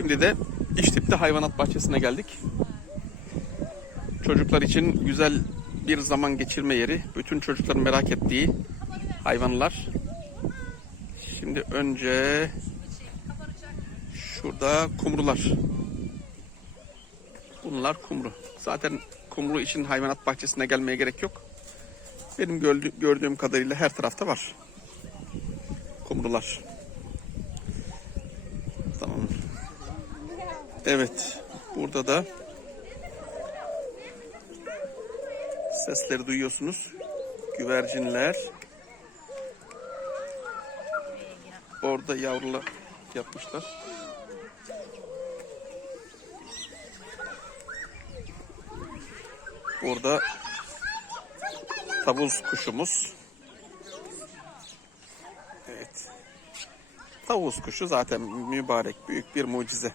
Şimdi de İştip'te hayvanat bahçesine geldik. Çocuklar için güzel bir zaman geçirme yeri. Bütün çocukların merak ettiği hayvanlar. Şimdi önce şurada kumrular. Bunlar kumru. Zaten kumru için hayvanat bahçesine gelmeye gerek yok. Benim gördü- gördüğüm kadarıyla her tarafta var. Kumrular. Tamam. Evet. Burada da sesleri duyuyorsunuz. Güvercinler. Orada yavrular yapmışlar. Burada tavus kuşumuz. Evet. Tavus kuşu zaten mübarek, büyük bir mucize.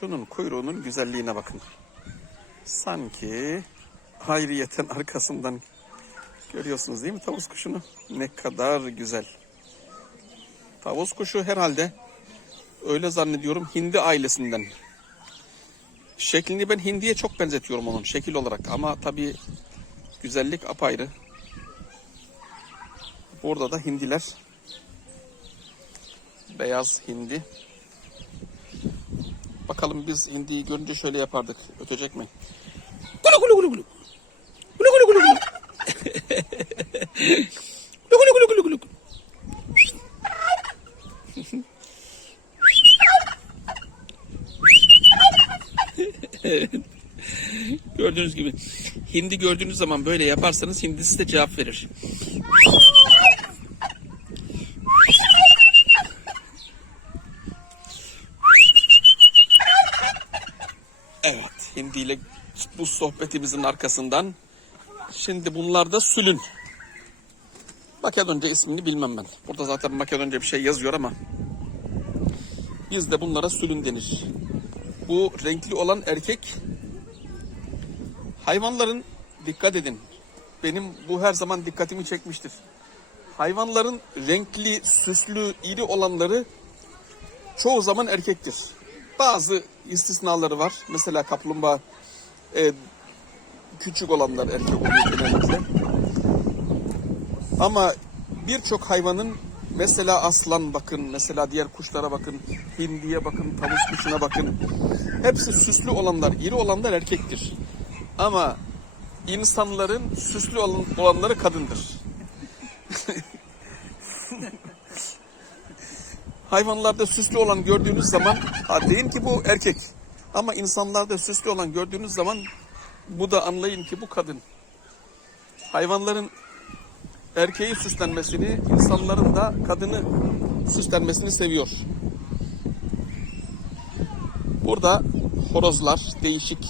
Şunun kuyruğunun güzelliğine bakın. Sanki hayriyeten arkasından görüyorsunuz değil mi tavus kuşunu? Ne kadar güzel. Tavus kuşu herhalde öyle zannediyorum hindi ailesinden. Şeklini ben hindiye çok benzetiyorum onun şekil olarak ama tabii güzellik apayrı. Burada da hindiler. Beyaz hindi. Bakalım biz hindiyi görünce şöyle yapardık. Ötecek mi? Gulu gulu gulu gulu. Gulu gulu gulu gulu. Gulu gulu gulu gulu gulu. Gördüğünüz gibi hindi gördüğünüz zaman böyle yaparsanız hindi size cevap verir. İle bu sohbetimizin arkasından şimdi bunlar da sülün. Makedonca ismini bilmem ben. Burada zaten Makedonca bir şey yazıyor ama bizde bunlara sülün denir. Bu renkli olan erkek hayvanların dikkat edin. Benim bu her zaman dikkatimi çekmiştir. Hayvanların renkli, süslü, iri olanları çoğu zaman erkektir. Bazı istisnaları var. Mesela kaplumbağa e, küçük olanlar erkek oluyor genellikle. Ama birçok hayvanın mesela aslan bakın, mesela diğer kuşlara bakın, hindiye bakın, tavus kuşuna bakın. Hepsi süslü olanlar, iri olanlar erkektir. Ama insanların süslü olan, olanları kadındır. Hayvanlarda süslü olan gördüğünüz zaman ha deyin ki bu erkek. Ama insanlarda süslü olan gördüğünüz zaman bu da anlayın ki bu kadın. Hayvanların erkeği süslenmesini, insanların da kadını süslenmesini seviyor. Burada horozlar değişik.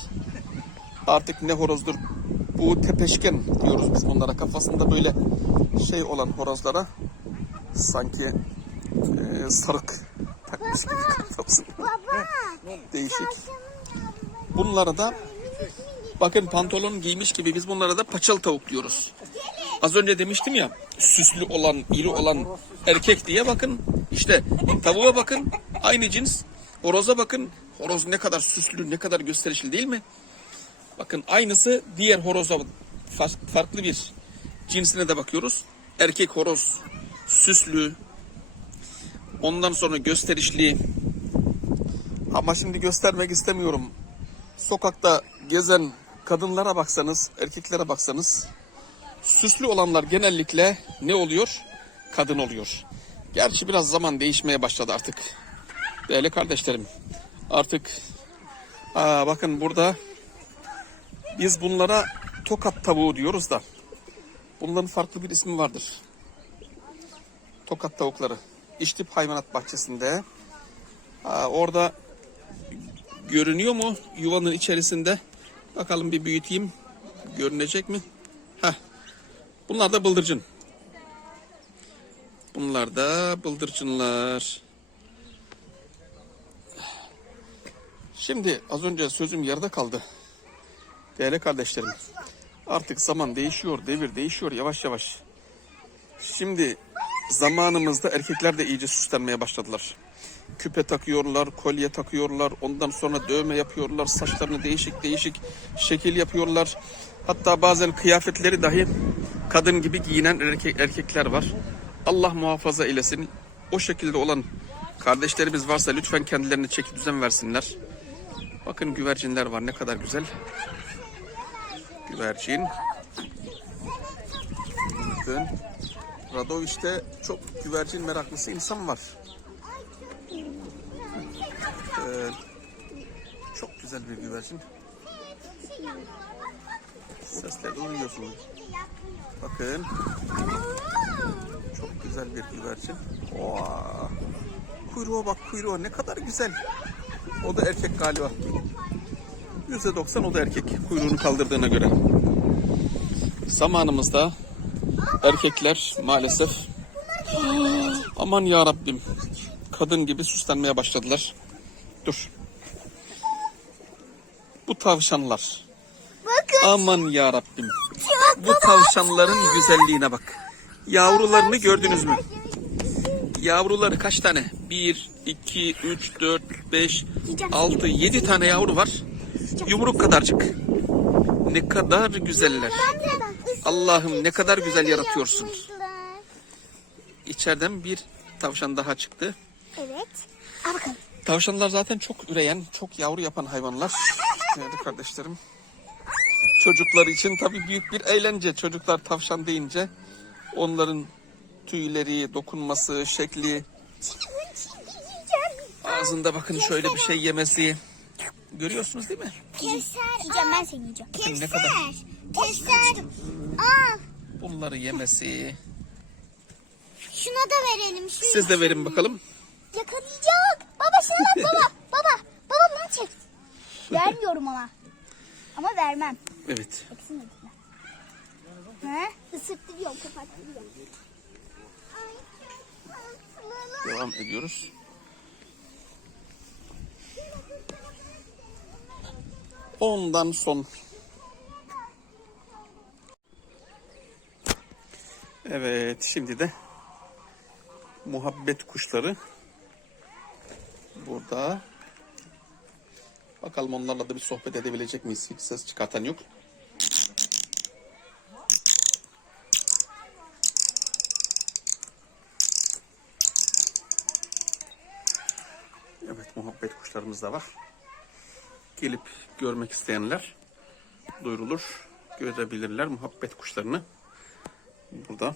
Artık ne horozdur? Bu tepeşken diyoruz biz bunlara. Kafasında böyle şey olan horozlara sanki e, sarık gibi kafasına. Değişik. Bunlara da bakın pantolon giymiş gibi biz bunlara da paçalı tavuk diyoruz. Az önce demiştim ya süslü olan, iri olan erkek diye bakın. İşte tavuğa bakın aynı cins. Horoza bakın. Horoz ne kadar süslü, ne kadar gösterişli değil mi? Bakın aynısı diğer horoza fa- farklı bir cinsine de bakıyoruz. Erkek horoz süslü, ondan sonra gösterişli. Ama şimdi göstermek istemiyorum. Sokakta gezen kadınlara baksanız, erkeklere baksanız süslü olanlar genellikle ne oluyor? Kadın oluyor. Gerçi biraz zaman değişmeye başladı artık. Değerli kardeşlerim. Artık aa, bakın burada biz bunlara tokat tavuğu diyoruz da bunların farklı bir ismi vardır. Tokat tavukları. İştip hayvanat bahçesinde. Aa, orada görünüyor mu yuvanın içerisinde? Bakalım bir büyüteyim. Görünecek mi? Heh. Bunlar da bıldırcın. Bunlar da bıldırcınlar. Şimdi az önce sözüm yarıda kaldı. Değerli kardeşlerim. Artık zaman değişiyor, devir değişiyor yavaş yavaş. Şimdi zamanımızda erkekler de iyice süslenmeye başladılar. Küpe takıyorlar, kolye takıyorlar, ondan sonra dövme yapıyorlar, saçlarını değişik değişik şekil yapıyorlar. Hatta bazen kıyafetleri dahi kadın gibi giyinen erkek, erkekler var. Allah muhafaza eylesin. O şekilde olan kardeşlerimiz varsa lütfen kendilerine çeki düzen versinler. Bakın güvercinler var ne kadar güzel. Güvercin. Bakın. Radoviç'te çok güvercin meraklısı insan var. Ee, çok güzel bir güvercin. Sesle duyuyorsunuz. Bakın. Çok güzel bir güvercin. Oha. Kuyruğa bak kuyruğa ne kadar güzel. O da erkek galiba. %90 o da erkek kuyruğunu kaldırdığına göre. Zamanımızda erkekler maalesef aman ya Rabbim kadın gibi süslenmeye başladılar. Dur. Bu tavşanlar. Bakın Aman ya Rabbim. Bu tavşanların güzelliğine bak. Yavrularını gördünüz mü? Yavruları kaç tane? 1, 2, 3, 4, 5, 6, 7 tane yavru var. Yumruk kadarcık. Ne kadar güzeller. Allah'ım ne kadar güzel yaratıyorsun. İçeriden bir tavşan daha çıktı. Evet. Al bakalım. Tavşanlar zaten çok üreyen, çok yavru yapan hayvanlar. Değerli kardeşlerim. Çocuklar için tabii büyük bir eğlence. Çocuklar tavşan deyince onların tüyleri, dokunması, şekli, ağzında bakın şöyle bir şey yemesi. Görüyorsunuz değil mi? Keser. Yiyeceğim ben seni yiyeceğim. Bakın ne kadar Keser. Al. bunları yemesi. Şuna da verelim. Şunu. Siz de verin bakalım. Yakalayacak. Baba şuna bak baba. Baba. Baba bunu çek. Vermiyorum ama. Ama vermem. Evet. Hepsini ödüler. He? Isırttırıyorum, koparttırıyorum. Devam ediyoruz. Ondan son. Evet, şimdi de muhabbet kuşları burada. Bakalım onlarla da bir sohbet edebilecek miyiz? Hiç ses çıkartan yok. Evet, muhabbet kuşlarımız da var. Gelip görmek isteyenler duyurulur, görebilirler muhabbet kuşlarını. Burada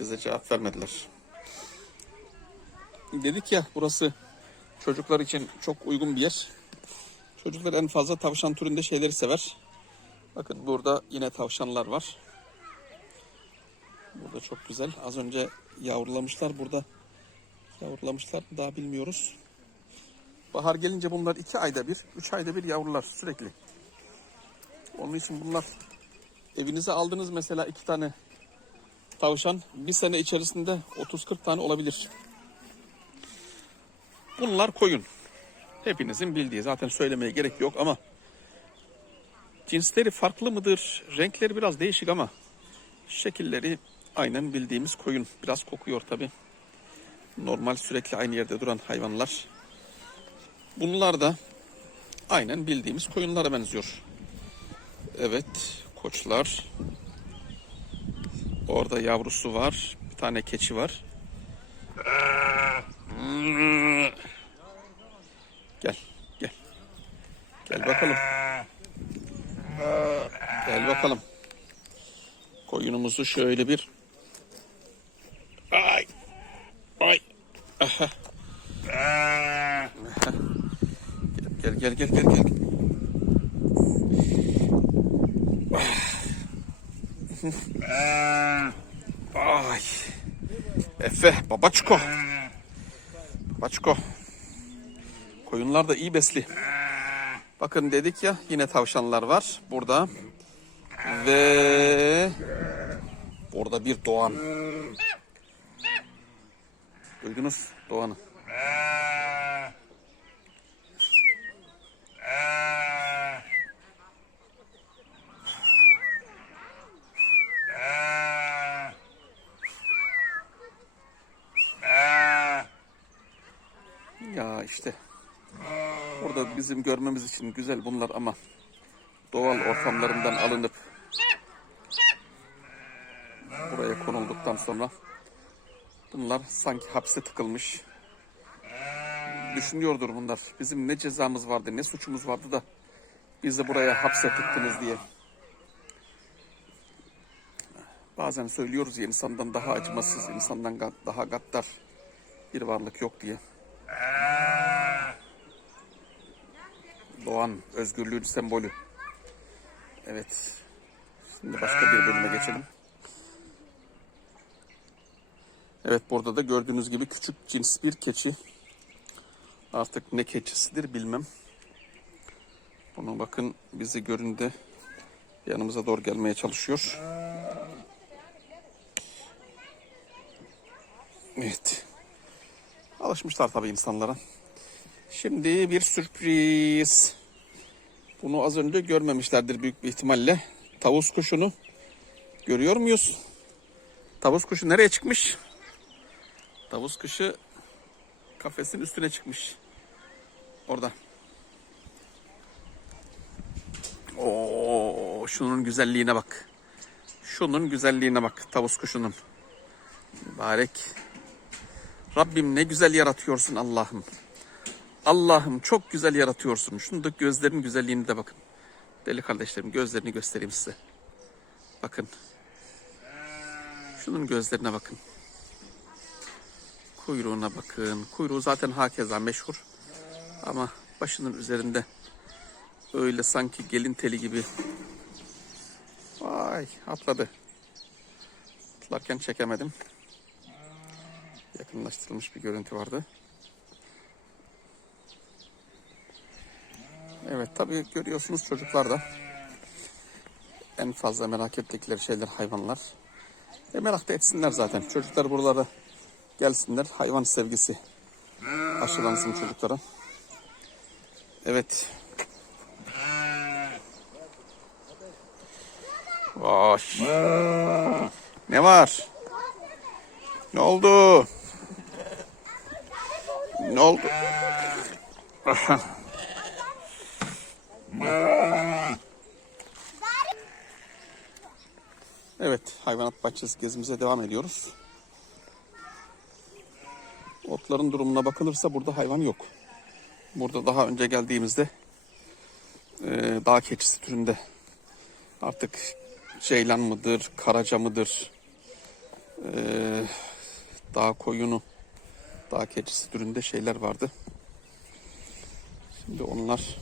bize cevap vermediler. Dedik ya burası çocuklar için çok uygun bir yer. Çocuklar en fazla tavşan türünde şeyleri sever. Bakın burada yine tavşanlar var. Burada çok güzel. Az önce yavrulamışlar. Burada yavrulamışlar mı daha bilmiyoruz. Bahar gelince bunlar iki ayda bir, üç ayda bir yavrular sürekli. Onun için bunlar evinize aldınız mesela iki tane tavşan bir sene içerisinde 30-40 tane olabilir. Bunlar koyun. Hepinizin bildiği zaten söylemeye gerek yok ama cinsleri farklı mıdır? Renkleri biraz değişik ama şekilleri aynen bildiğimiz koyun. Biraz kokuyor tabi. Normal sürekli aynı yerde duran hayvanlar. Bunlar da aynen bildiğimiz koyunlara benziyor. Evet, koçlar. Orada yavrusu var. Bir tane keçi var. Gel, gel. Gel bakalım. Gel bakalım. Koyunumuzu şöyle bir Ay. Ay. Aha. Gel gel gel gel. Ay. Efe, babaçko. Babaçko. Koyunlar da iyi besli. Bakın dedik ya yine tavşanlar var burada. Ve orada bir doğan. Duydunuz doğanı. Ya işte burada bizim görmemiz için güzel bunlar ama doğal ortamlarından alınıp buraya konulduktan sonra bunlar sanki hapse tıkılmış. Düşünüyordur bunlar. Bizim ne cezamız vardı, ne suçumuz vardı da bizi buraya hapse tıktınız diye. Bazen söylüyoruz ya insandan daha acımasız, insandan daha gaddar bir varlık yok diye. Doğan, özgürlüğün sembolü. Evet. Şimdi başka bir bölüme geçelim. Evet burada da gördüğünüz gibi küçük cins bir keçi. Artık ne keçisidir bilmem. Bunu bakın bizi göründe yanımıza doğru gelmeye çalışıyor. Evet. Alışmışlar tabii insanlara. Şimdi bir sürpriz. Bunu az önce görmemişlerdir büyük bir ihtimalle. Tavus kuşunu görüyor muyuz? Tavus kuşu nereye çıkmış? Tavus kuşu kafesin üstüne çıkmış. Orada. Oo, şunun güzelliğine bak. Şunun güzelliğine bak tavus kuşunun. Mübarek. Rabbim ne güzel yaratıyorsun Allah'ım. Allah'ım çok güzel yaratıyorsun. Şunu da gözlerin güzelliğine de bakın. Deli kardeşlerim gözlerini göstereyim size. Bakın. Şunun gözlerine bakın. Kuyruğuna bakın. Kuyruğu zaten hakeza meşhur. Ama başının üzerinde öyle sanki gelin teli gibi. Vay atladı. Atlarken çekemedim. Yakınlaştırılmış bir görüntü vardı. Evet tabii görüyorsunuz çocuklar da en fazla merak ettikleri şeyler hayvanlar. E merak da etsinler zaten. Çocuklar buralara gelsinler. Hayvan sevgisi aşılansın çocuklara. Evet. Vay. Ne var? Ne oldu? Ne oldu? Evet, hayvanat bahçesi gezimize devam ediyoruz. Otların durumuna bakılırsa burada hayvan yok. Burada daha önce geldiğimizde e, dağ keçisi türünde artık ceylan mıdır, karaca mıdır, e, dağ koyunu, dağ keçisi türünde şeyler vardı. Şimdi onlar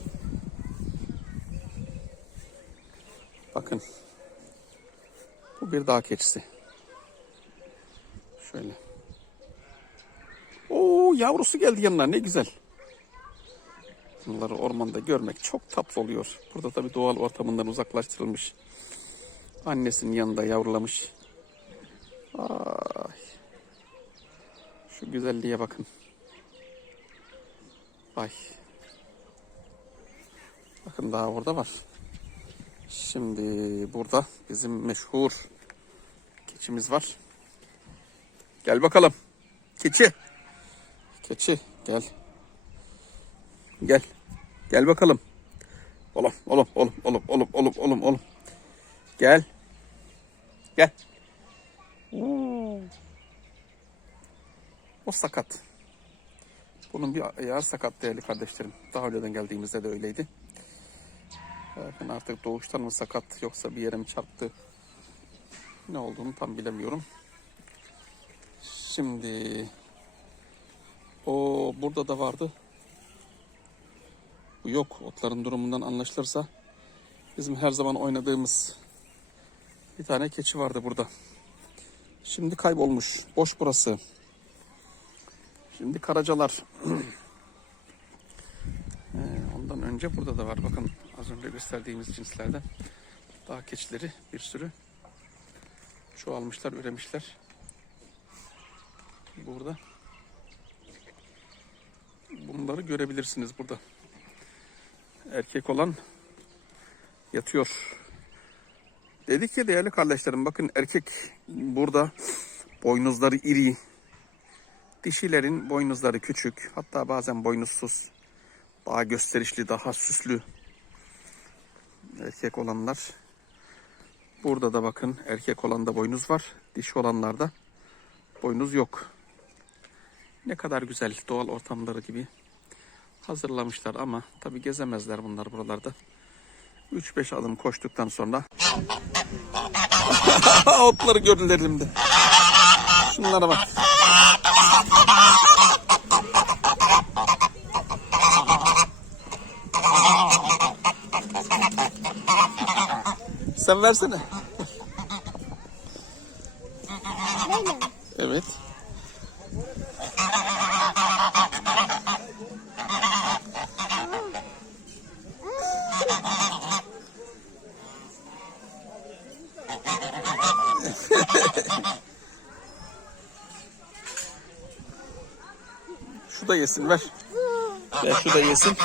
bakın bu bir dağ keçisi. Şöyle. Oo yavrusu geldi yanına ne güzel. Bunları ormanda görmek çok tatlı oluyor. Burada tabii doğal ortamından uzaklaştırılmış. Annesinin yanında yavrulamış. Ay. Şu güzelliğe bakın. Ay. Bakın daha orada var. Şimdi burada bizim meşhur keçimiz var. Gel bakalım. Keçi. Keçi gel. Gel. Gel bakalım. Oğlum, oğlum, oğlum, oğlum, oğlum, oğlum, oğlum, oğlum. Gel. Gel. O sakat. Bunun bir ayağı sakat değerli kardeşlerim. Daha önceden geldiğimizde de öyleydi. Bakın artık doğuştan mı sakat yoksa bir yere mi çarptı? Ne olduğunu tam bilemiyorum. Şimdi o burada da vardı. Bu yok. Otların durumundan anlaşılırsa bizim her zaman oynadığımız bir tane keçi vardı burada. Şimdi kaybolmuş. Boş burası. Şimdi karacalar. Ee, ondan önce burada da var. Bakın az önce gösterdiğimiz cinslerden daha keçileri bir sürü çoğalmışlar, üremişler. Burada. Bunları görebilirsiniz burada. Erkek olan yatıyor. Dedik ya değerli kardeşlerim bakın erkek burada boynuzları iri, Dişilerin boynuzları küçük, hatta bazen boynuzsuz. Daha gösterişli, daha süslü. Erkek olanlar. Burada da bakın erkek olanda boynuz var. Dişi olanlarda boynuz yok. Ne kadar güzel doğal ortamları gibi hazırlamışlar ama tabi gezemezler bunlar buralarda. 3-5 adım koştuktan sonra otları gördüler elimde. Şunlara bak. Sen versene. Böyle. Evet. Şu da yesin ver. Ver şu da yesin.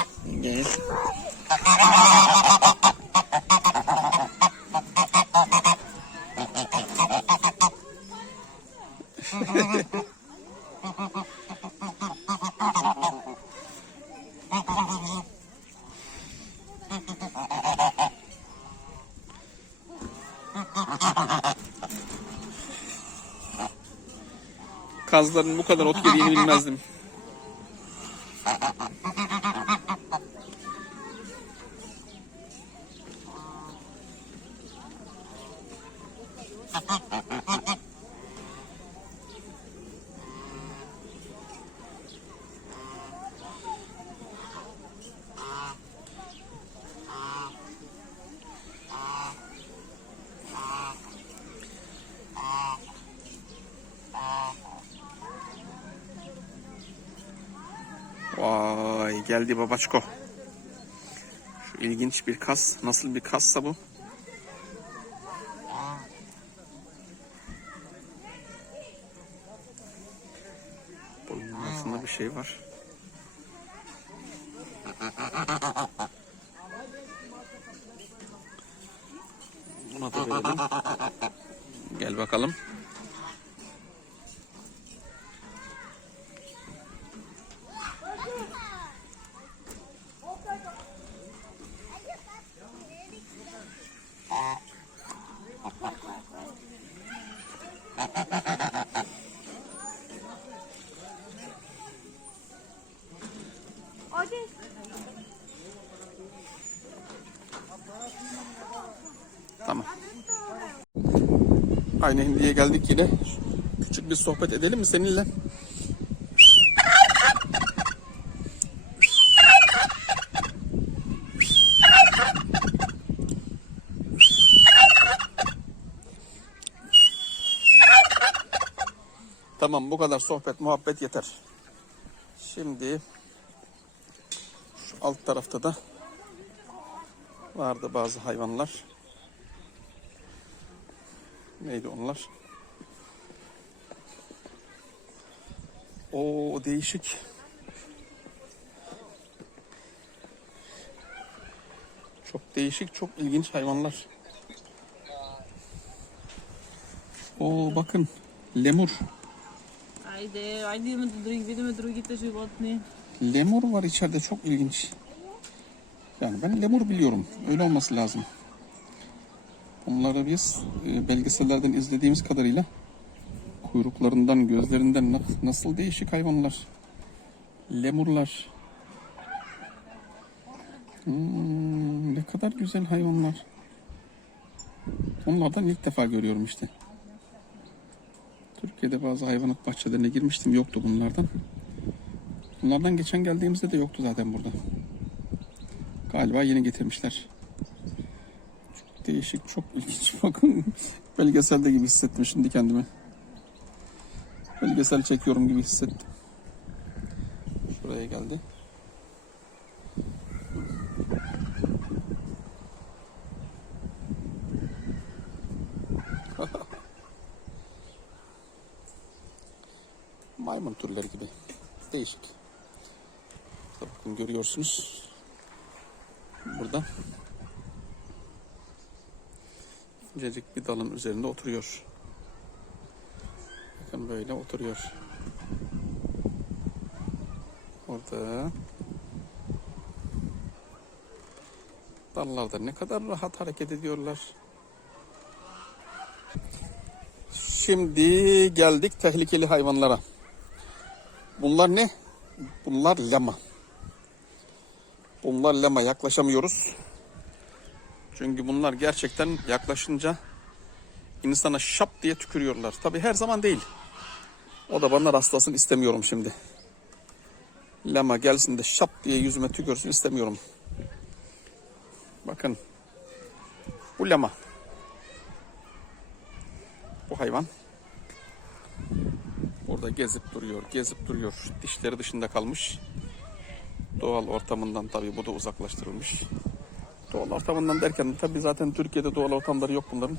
Kazların bu kadar ot yediğini bilmezdim. Vay geldi babaçko. Şu ilginç bir kas. Nasıl bir kassa bu? Boynunun altında bir şey var. Buna da verelim. Gel bakalım. Hadi. Tamam. Aynı hindiye geldik yine. Küçük bir sohbet edelim mi seninle? Tamam bu kadar sohbet muhabbet yeter. Şimdi şu alt tarafta da vardı bazı hayvanlar. Neydi onlar? O değişik. Çok değişik, çok ilginç hayvanlar. Oo bakın lemur. Lemur var içeride çok ilginç. Yani ben lemur biliyorum. Öyle olması lazım. Onları biz e, belgesellerden izlediğimiz kadarıyla kuyruklarından, gözlerinden na- nasıl değişik hayvanlar. Lemurlar. Hmm, ne kadar güzel hayvanlar. Onlardan ilk defa görüyorum işte. Türkiye'de bazı hayvanat bahçelerine girmiştim. Yoktu bunlardan. Bunlardan geçen geldiğimizde de yoktu zaten burada. Galiba yeni getirmişler. Değişik, çok ilginç. Bakın belgeselde gibi hissettim şimdi kendimi. Belgesel çekiyorum gibi hissettim. Şuraya geldi. Maymun türleri gibi. Değişik. Bakın görüyorsunuz. Burada. İncecik bir dalın üzerinde oturuyor. Bakın böyle oturuyor. Orada. Dallarda ne kadar rahat hareket ediyorlar. Şimdi geldik tehlikeli hayvanlara. Bunlar ne? Bunlar lama. Bunlar lama yaklaşamıyoruz. Çünkü bunlar gerçekten yaklaşınca insana şap diye tükürüyorlar. Tabi her zaman değil. O da bana rastlasın istemiyorum şimdi. Lama gelsin de şap diye yüzüme tükürsün istemiyorum. Bakın. Bu lama. Bu hayvan. Burada gezip duruyor, gezip duruyor. Dişleri dışında kalmış. Doğal ortamından tabii bu da uzaklaştırılmış. Doğal ortamından derken tabii zaten Türkiye'de doğal ortamları yok bunların.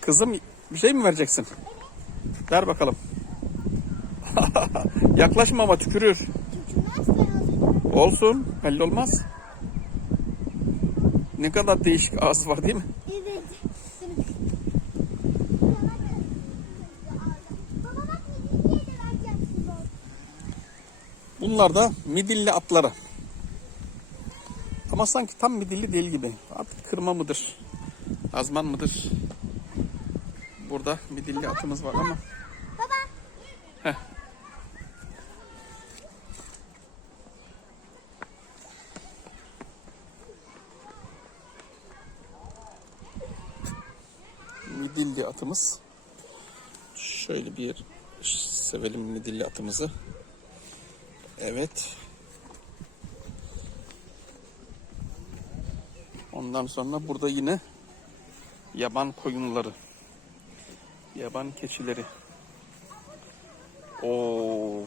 Kızım bir şey mi vereceksin? Ver bakalım. Yaklaşma ama tükürür. Olsun. Belli olmaz. Ne kadar değişik ağız var değil mi? Evet. Baba bak midilliye de vereceksin bak. Bunlar da midilli atları. Ama sanki tam midilli değil gibi. Artık kırma mıdır? Azman mıdır? Burada midilli atımız var ama. Baba. Heh. Midilli atımız. Şöyle bir sevelim midilli atımızı. Evet. Ondan sonra burada yine yaban koyunları. Yaban keçileri. Oo.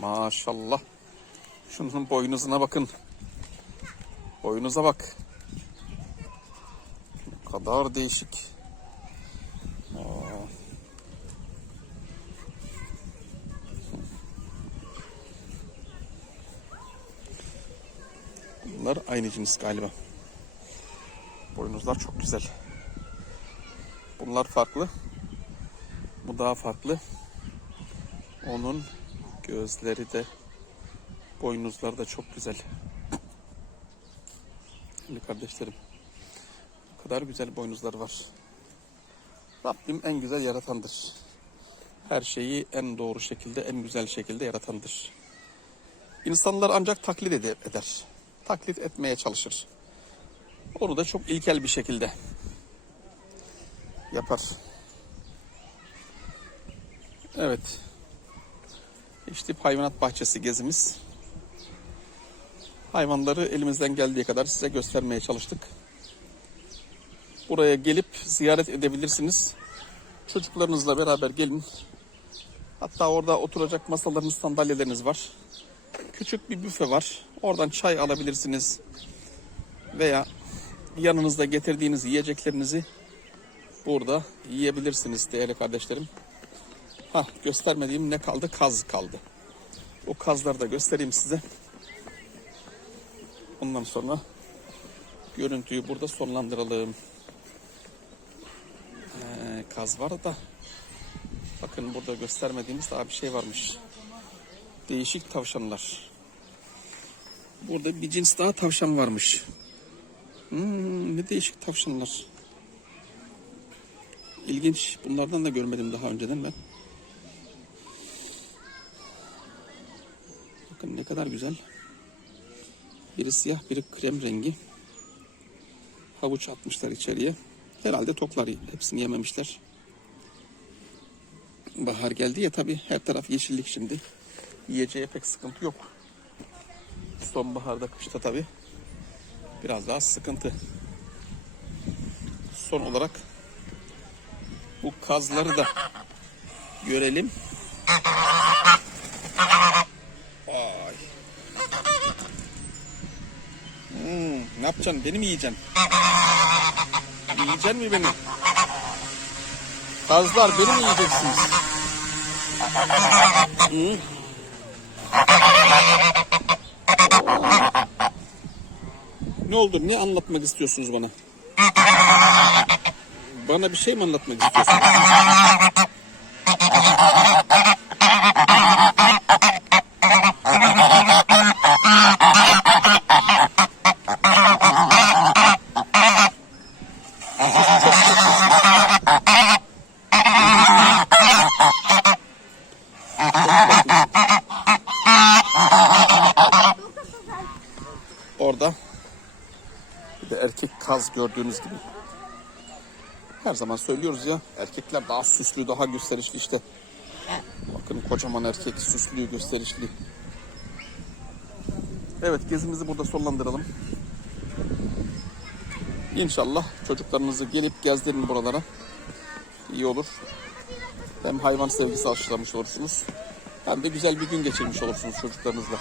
Maşallah. Şunun boynuzuna bakın. Boynuza bak. Ne kadar değişik. Aa. Bunlar aynı cins galiba. Boynuzlar çok güzel. Bunlar farklı. Bu daha farklı. Onun gözleri de boynuzları da çok güzel. Şimdi kardeşlerim. Bu kadar güzel boynuzlar var. Rabbim en güzel yaratandır. Her şeyi en doğru şekilde, en güzel şekilde yaratandır. İnsanlar ancak taklit ede- eder. Taklit etmeye çalışır. Onu da çok ilkel bir şekilde yapar. Evet. İşte hayvanat bahçesi gezimiz. Hayvanları elimizden geldiği kadar size göstermeye çalıştık. Buraya gelip ziyaret edebilirsiniz. Çocuklarınızla beraber gelin. Hatta orada oturacak masalarınız, sandalyeleriniz var. Küçük bir büfe var. Oradan çay alabilirsiniz. Veya yanınızda getirdiğiniz yiyeceklerinizi burada yiyebilirsiniz değerli kardeşlerim. Ha göstermediğim ne kaldı? Kaz kaldı. O kazları da göstereyim size. Ondan sonra görüntüyü burada sonlandıralım. Ee, kaz var da bakın burada göstermediğimiz daha bir şey varmış. Değişik tavşanlar. Burada bir cins daha tavşan varmış. Hmm, ne değişik tavşanlar. İlginç. Bunlardan da görmedim daha önceden ben. Bakın ne kadar güzel. Biri siyah, biri krem rengi. Havuç atmışlar içeriye. Herhalde toklar hepsini yememişler. Bahar geldi ya tabii her taraf yeşillik şimdi. Yiyeceğe pek sıkıntı yok. Sonbaharda, kışta tabii biraz daha sıkıntı. Son olarak bu kazları da görelim. Ay. Hmm, ne yapacaksın? Beni mi yiyeceksin? Yiyeceksin mi beni? Kazlar beni mi yiyeceksiniz? Hı? Ne oldu? Ne anlatmak istiyorsunuz bana? Bana bir şey mi anlatmak istiyorsunuz? Orada bir de erkek kaz gördüğünüz gibi. Her zaman söylüyoruz ya erkekler daha süslü, daha gösterişli işte. Bakın kocaman erkek süslü, gösterişli. Evet gezimizi burada sonlandıralım. İnşallah çocuklarınızı gelip gezdirin buralara. İyi olur. Hem hayvan sevgisi aşılamış olursunuz. Hem de güzel bir gün geçirmiş olursunuz çocuklarınızla.